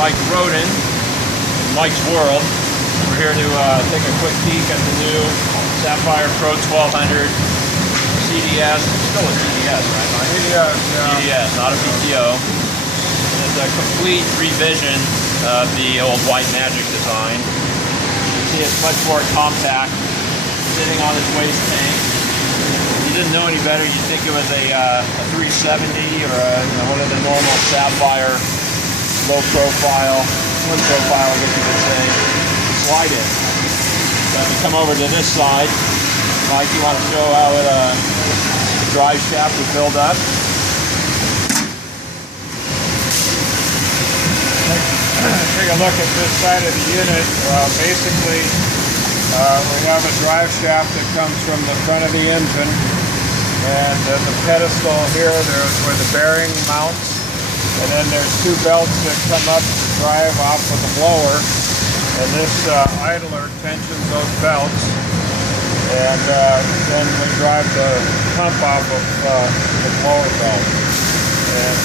Mike Roden, Mike's World. We're here to take a quick peek at the new Sapphire Pro 1200 CDS. Still a CDS, right, Mike? CDS, yeah. CDS, not a PTO. It's a complete revision of the old White Magic design. You can see it's much more compact, sitting on its waste tank. If you didn't know any better, you'd think it was a 370 or one of the normal Sapphire low profile, slim profile, I guess you could say, slide in. So if you come over to this side, Mike, you want to show how the drive shaft is built up? Take a look at this side of the unit. Basically, we have a drive shaft that comes from the front of the engine, and the pedestal here, there's where the bearing mounts, and then there's two belts that come up to drive off of the blower, and this idler tensions those belts, and then we drive the pump off of the blower belt. And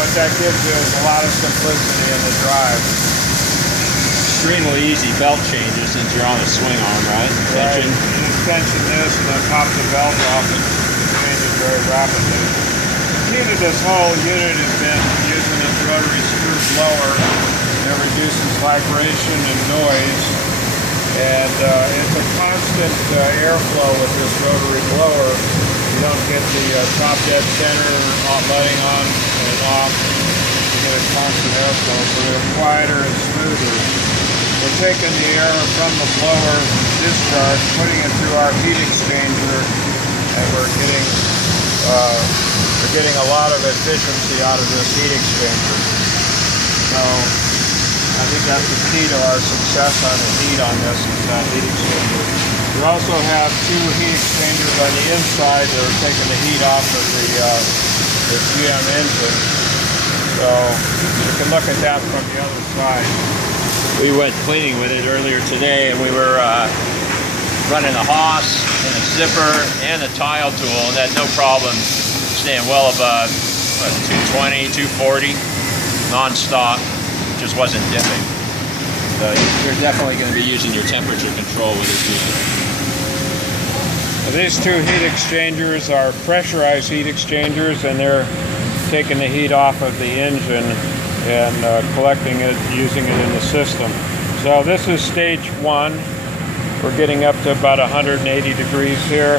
what that gives you is a lot of simplicity in the drive. Extremely easy belt changes since you're on a swing arm, right? Tension. Right. You just tension this and then pop the belt off and change it very rapidly. The key to this whole unit has been using this rotary screw blower. It reduces vibration and noise. And it's a constant airflow with this rotary blower. You don't get the top dead center letting on and off. You get a constant airflow, so they're quieter and smoother. We're taking the air from the blower discharge, putting it through our heat exchanger, and we're getting a lot of efficiency out of this heat exchanger. So I think that's the key to our success on the heat on this is that heat exchanger. We also have two heat exchangers on the inside that are taking the heat off of the GM engine. So you can look at that from the other side. We went cleaning with it earlier today, and we were running a Haas and a zipper and a tile tool, and had no problem staying well above 220, 240 non-stop. Just wasn't dipping. So you're definitely going to be using your temperature control with this unit. These two heat exchangers are pressurized heat exchangers, and they're taking the heat off of the engine and collecting it, using it in the system. So this is stage one. We're getting up to about 180 degrees here,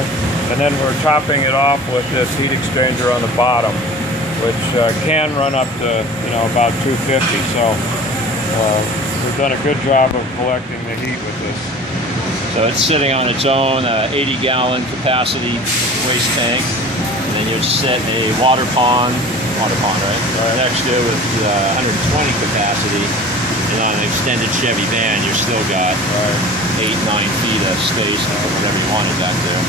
and then we're topping it off with this heat exchanger on the bottom, which can run up to about 250. So we've done a good job of collecting the heat with this. So it's sitting on its own 80-gallon capacity waste tank, and then you set a water pond, right next to it with 120 capacity, and on an extended Chevy van you're still got 8-9 feet of space or whatever you wanted back there.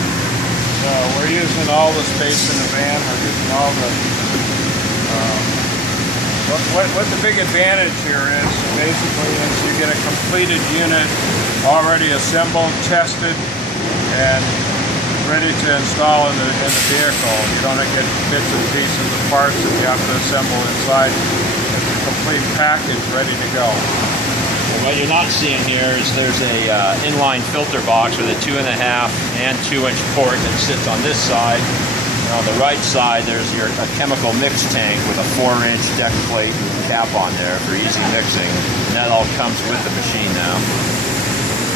So we're using all the space in the van. We're using all the what the big advantage here is basically is you get a completed unit already assembled, tested, and ready to install in the vehicle. You don't get bits and pieces of parts that you have to assemble inside. It's a complete package ready to go. Well, what you're not seeing here is there's a inline filter box with a 2.5 and 2-inch port that sits on this side. And on the right side, there's a chemical mix tank with a 4-inch deck plate cap on there for easy mixing. And that all comes with the machine now.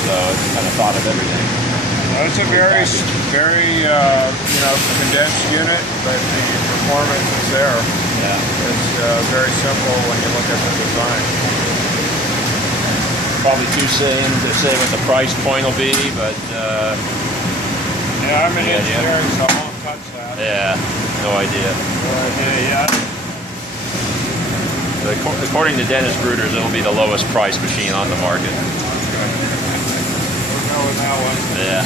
So it's kind of thought of everything. It's a very condensed unit, but the performance is there. Yeah. It's very simple when you look at the design. Probably too soon to say what the price point will be, but yeah, I'm in engineering, so I won't touch that. Yeah, no idea. No idea yet. According to Dennis Bruters, it'll be the lowest price machine on the market. Okay. We'll go with that one. Yeah.